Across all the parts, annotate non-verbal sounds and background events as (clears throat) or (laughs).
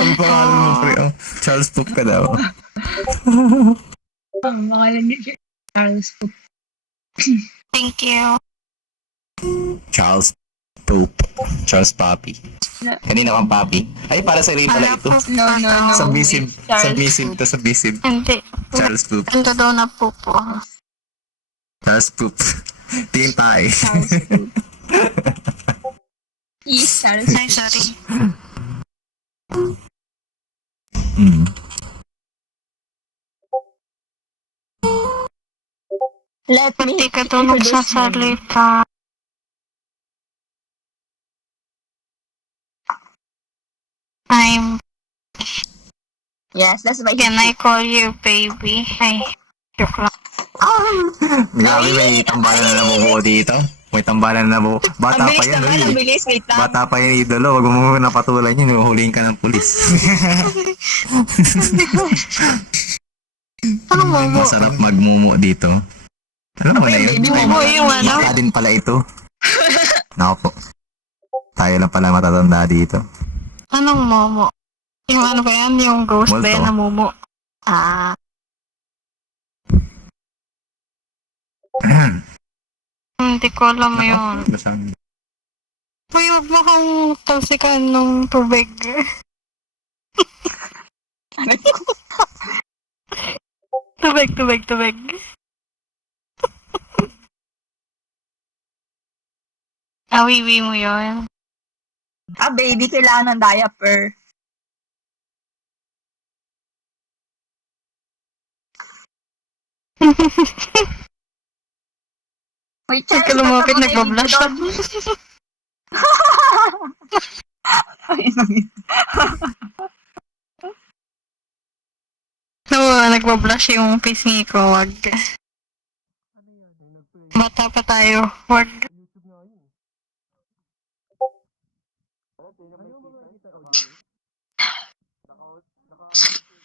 Ang pangalan mo, pre. Oh. Charles Poop ka daw. (laughs) Ang pangalan niya Charles Poop. (clears throat) Thank you. Charles Poop. Charles Papi. Kanina kang Papi. Ay, para sa pala Wala ito. po. No, no, no. Submissive. Charles Submissive to submissive. Hindi. Charles Poop. Ando daw na po po. Charles Poop. (laughs) Tingin tayo. Charles Poop. (laughs) Yes, Charles Ay, sorry. Mm. Let me Hindi ka daw nagsasalita. I'm, Yes, that's my can I call you baby? Ay, joke lang. Grabe, may tambalan na nabubuo dito. May tambalan na nabubuo. (laughs) Bata Ang pa yan, naman, ang uy. bilis. Wait lang. Bata pa yan, idolo. Huwag mo napatulan yun. Huhulihin ka ng pulis. (laughs) Ano mo? Masarap magmumo dito. Alam mo na yun. baby Mo mo yung ano? Bata din pala ito. (laughs) Nako po. Tayo lang pala matatanda dito. Anong momo? Yung ano ba yan? Yung ghost ba yan na momo? Ah, (clears throat) hindi ko alam yun. Basang- Uy, huwag mo kang talsikan ng tubig. (laughs) tubig, tubig, tubig. Awiwi mo yun. Ah, baby, kailangan ng diaper. (laughs) Wait, Huwag ka lumapit, nagbablush. No, nagbablush yung pisngi ko, wag. Bata pa tayo, wag.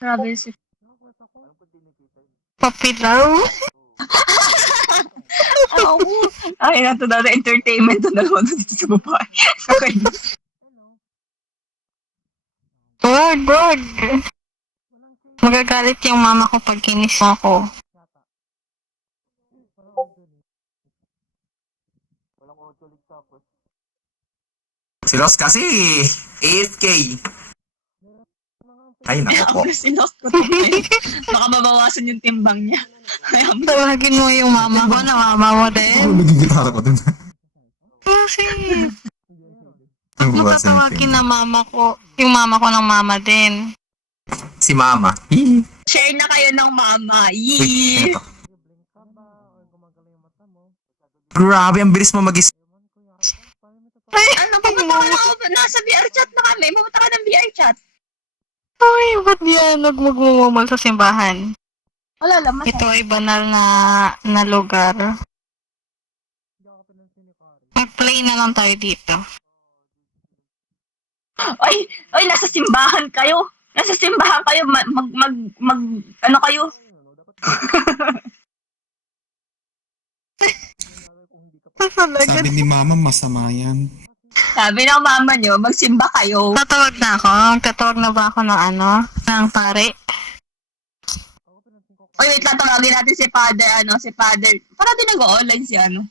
Grabe si... Papilaw. Ay, nato daw na entertainment to dalawa dito sa babae. Okay. Wag, wag. Magagalit yung mama ko pag kinis mo ako. Si Ross kasi, 8K. Ay, nako po. Ako sinos ko to. (laughs) Baka mabawasan yung timbang niya. (laughs) Kaya Tawagin mo yung mama ko na mama mo din. naging gitara ko dun. Kasi, tatawagin na mama ko, yung mama ko ng mama din. Si Mama. share na kayo ng mama. Yee! Grabe, ang bilis mo mag Ano, pumunta ka na ako. Nasa VR chat na kami. Pumunta ka ng VR chat. Uy, ba't yan? Huwag magmumumal sa simbahan. Wala lang. Mas- Ito ay banal na, na lugar. Mag-play na lang tayo dito. Ay, ay, nasa simbahan kayo. Nasa simbahan kayo. Mag, mag, mag, mag ano kayo? Talaga. (laughs) Sabi ni mama, masama yan. Sabi ng mama nyo, magsimba kayo. Tatawag na ako. Tatawag na ba ako ng ano? Ng pare? Oy, wait lang, tawagin natin si father, ano, si father. Para din nag-online si, ano,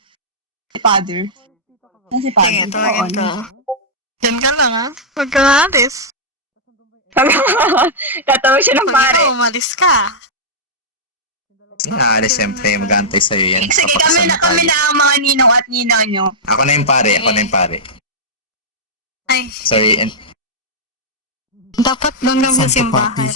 si father. Ano si father? Sige, tawagin ko. Diyan ka lang ha. Huwag ka alis. (laughs) Tatawag siya ng pare. ikaw umalis ka. Nga, siyempre, mag-aantay sa'yo yan. Sige, kami na kami na ang mga ninong at ninang nyo. Ako na yung pare, ako na yung pare. Ay, Sorry, and dapat doon kami sa simbahan.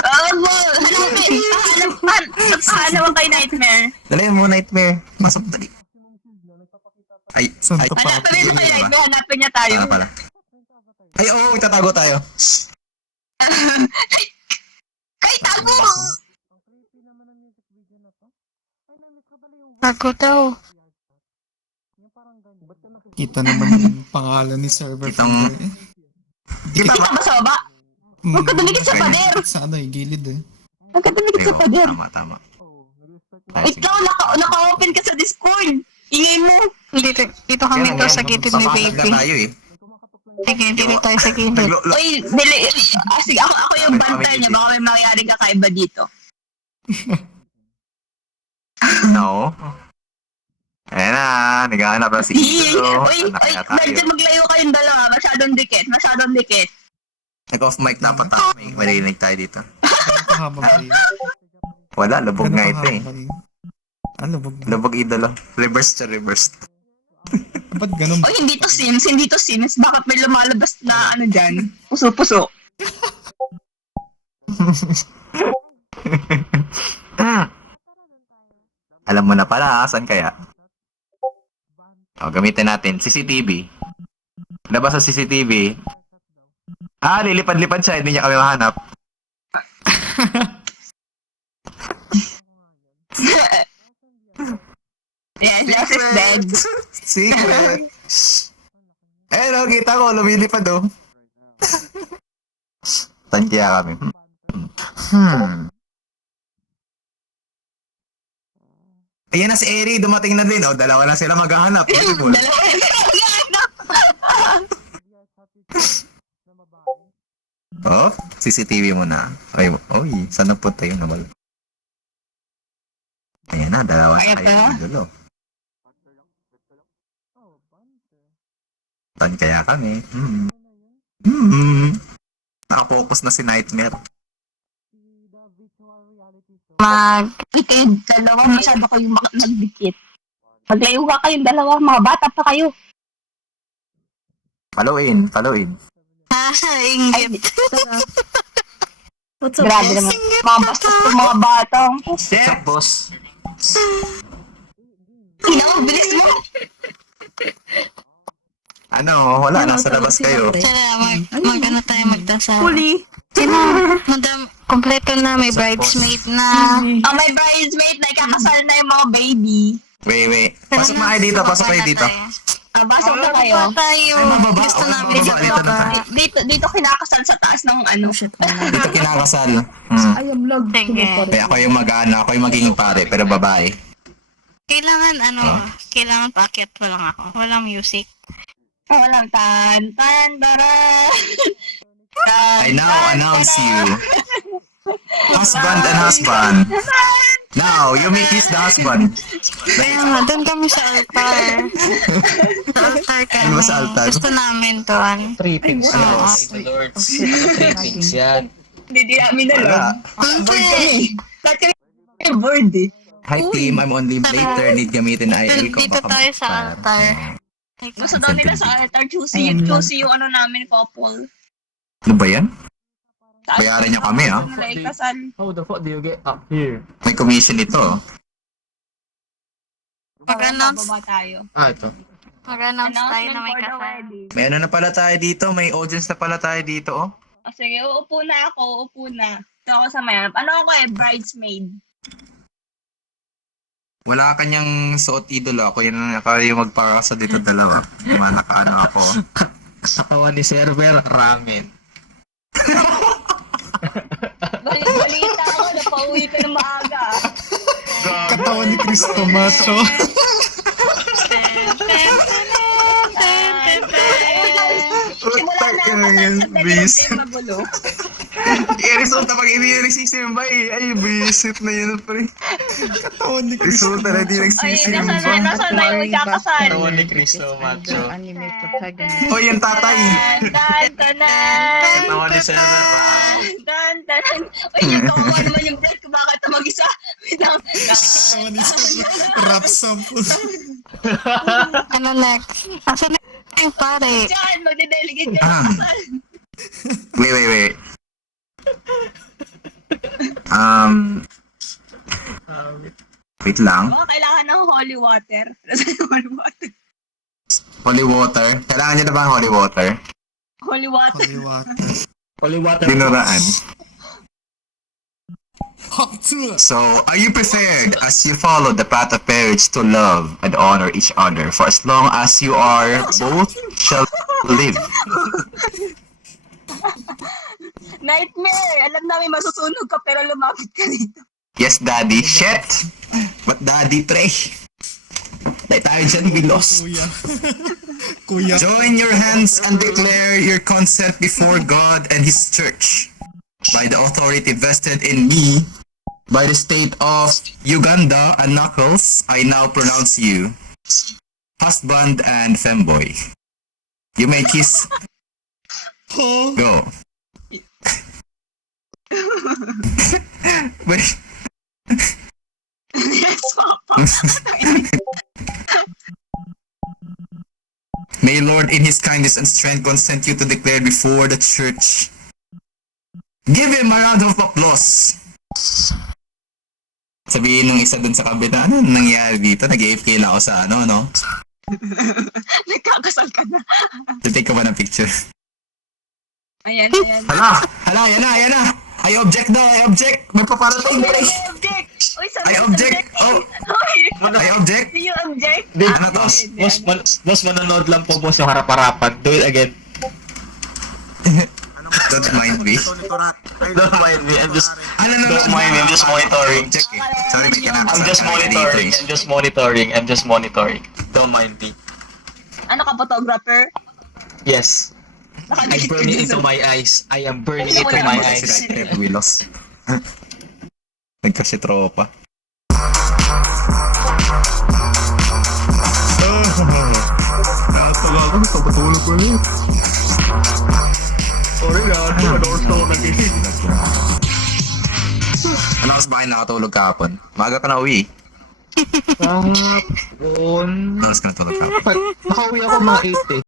Oh, well, hanapin. Hanap, han- hanap kay Nightmare. dali mo nightmare. Masok dali. Ay, Santa ay. Hanapin mo kay Nightmare. Hanapin niya tayo. Ano pala? Ay, oo, itatago tayo. (laughs) Kay Tago! Tago daw. Kita naman yung (laughs) pangalan ni server. Kitang- eh. Kita Kita ba sa baba? Mm, Huwag ka dumikit sa pader. Sa ano eh, gilid eh. Nagkadamit sa Ayun, pader. Tama, tama. Lang, naka- naka-open ka sa Discord. Ingay mo. Dito, dito kami to sa gilid ni baby. na tayo eh. Sige, dito tayo sa gilid. Uy, dili, (laughs) ah, sige, ako, ako yung bantay niya. Baka may mangyari kakaiba dito. (laughs) no. Ayan na, naghahanap na si (laughs) Uy, Idolo. uy, uy, tayo? nandiyan maglayo kayong dalawa. Masyadong dikit, masyadong dikit. Nag-off mic dapat ako. May marinig tayo dito. Kayo. Wala, lubog nga ito eh. Ah, lubog na. Lubog idolo. Reverse to reverse. Ba't ganun? Uy, hindi to Sims, hindi to Sims. Bakit may lumalabas na ano dyan? Puso-puso. (laughs) Alam mo na pala, ah, saan kaya? O, gamitin natin. CCTV. Labas sa CCTV. Ah, lilipad-lipad siya. Hindi niya kami mahanap. (laughs) Yes, yes, is dead. Secret. Eh, no, kita ko. Lumilipad, oh. (laughs) Saan kaya kami? Hmm. Ayan na si Eri, dumating na din. Oh, dalawa na sila maghahanap. (laughs) Dalawa na Oh, CCTV mo na. Ay, oy, saan napunta yun naman? Ayan na, dalawa na kayo idolo. Saan kaya kami? Hmm. Hmm. Nakapokus na si Nightmare. Mag... Kayo dalawa, masyado kayong mak- nagdikit. Maglayo ka kayong dalawa, mga bata pa kayo. Follow in, follow in. Ah, inggit. What's up, Grabe boss? naman. Mga bastos to mga bata. Shit! boss? Ina, bilis mo. Ano, wala, Ano, nasa tawag labas si kayo. Pare? Tara, mag, mag ano tayo magdasal. Huli. Sino? Madam, kompleto na. May bridesmaid na. Oh, may bridesmaid na ikakasal na yung mga baby. Wait, wait. Pasok na kayo dito, pasok kayo dito. Ah, basok na kayo. Tayo. Ay, mababa. Gusto Okay, namin mababa. sa Dito na. baba. Dito, dito kinakasal sa taas ng ano. (laughs) Dito kinakasal. Hmm. I am log. Sige. Kaya ako yung mag-ano, ako yung magiging pare, pero babae. Kailangan ano, Ah. kailangan paakyat pa lang ako. Walang music. Oh, walang tan, tan, dara. (laughs) I now announce you. Husband and husband. Now, you meet his the husband. Kaya nga, doon kami sa altar. sa altar (laughs) kami. Ano ba sa altar? Gusto namin doon. Oo. Praise the Lord. Trippings yan. Hindi, di namin alam. Wala. Bored kami. Lahat kami bored eh. Hi team, I'm only later. Need gamitin na IL ko. Dito tayo sa altar. Gusto daw nila sa altar, choosy yung ano namin, couple. Ano ba yan? Sa Bayaran niyo kami, ah. gusto nila ikasal. How the fuck do you get up here? May commission ito. Mag-announce, Bababa tayo. Ah, ito. mag-announce tayo na may for the kasal. wedding. May ano na pala tayo dito. May audience na pala tayo dito, oh. O sige, uupo na ako, uupo na. Ito ako sa mayanap. Ano ako eh, bridesmaid. Wala kanyang suot idolo. Ako yun ako yung magpakasa dito dalawa. Mga nakaano ako. (laughs) Katawan ni server, ramen. Pauwi ka na maaga. ah. Katawan ni Cristo Macho. Bis. tayo magulo. (laughs) Eh, resulta pag hindi nagsisimba eh. Ay, visit na yun, pre. Katawan ni Cristo Resulta na hindi Ay, nagsisimba. nasa na, nasa na yung ikakasal. Katawan ni Cristo, macho. O, yung tatay. Tan, tanan. Katawan ni server, ramen. Tan, tanan. Uy, yung kawawa naman yung bread ko. Bakit ito mag-isa? Wait lang. Katawan ni Rap sample. (laughs) Ano next? Asan na yung pare? Diyan, magde-delegate ka Ah. Ng kasal. Wait, wait, wait. Um, wait lang. Baka kailangan ng holy water. holy water. Holy water. Kailangan niyo na ba ang holy water? Holy water. Holy water. Holy water. Dinuraan. Hot too. So, are you prepared as you follow the path of marriage to love and honor each other for as long as you are (laughs) both shall live? Nightmare! Alam namin masusunog ka pero lumapit ka dito. Yes, daddy. Shit! But daddy, pre. Dahil tayo dyan, bilos. Kuya. (laughs) Kuya. Join your hands and declare your consent before God and His church. By the authority vested in me by the state of Uganda and Knuckles, I now pronounce you husband and femboy. You may kiss. Go. Wait. yes, Papa. May Lord in His kindness and strength consent you to declare before the church. Give Him a round of applause. Sabihin nung isa dun sa kabila, ano nangyari dito? Nag-AFK lang ako sa ano, no? (laughs) Nagkakasal ka na. Take ka ba ng picture? Ayan, ayan. Hala! Hala, yan na, yan na! I object daw, I object! May paparating Uy, na I object! Uy, sabi I ko object! Oh! Uy, I object! do you object? Di, Ah, ano to? boss, hindi, boss, ano. man, boss, manonood lang po boss yung harap-harapan. Do it again. Don't mind me. Don't mind me, I'm just, Ano na don't mind me, I'm just monitoring. Object eh. Sorry, may kinakasal I'm just monitoring, eh. I'm just monitoring, I'm just monitoring. Don't mind me. Ano ka, photographer? Yes. Ka burning dun into my eyes. I am burning Wala into my eyes. Si Red Willows. Nagkasi tropa. Nakatawa ako. Napatulog ko ulit. Sorry na, two na nagising. Ano kasi ba kayo nakatulog kahapon? Maaga ka na uwi. Kahapon. Ano oras ka natulog kahapon? Nakauwi ako mga 8 eh.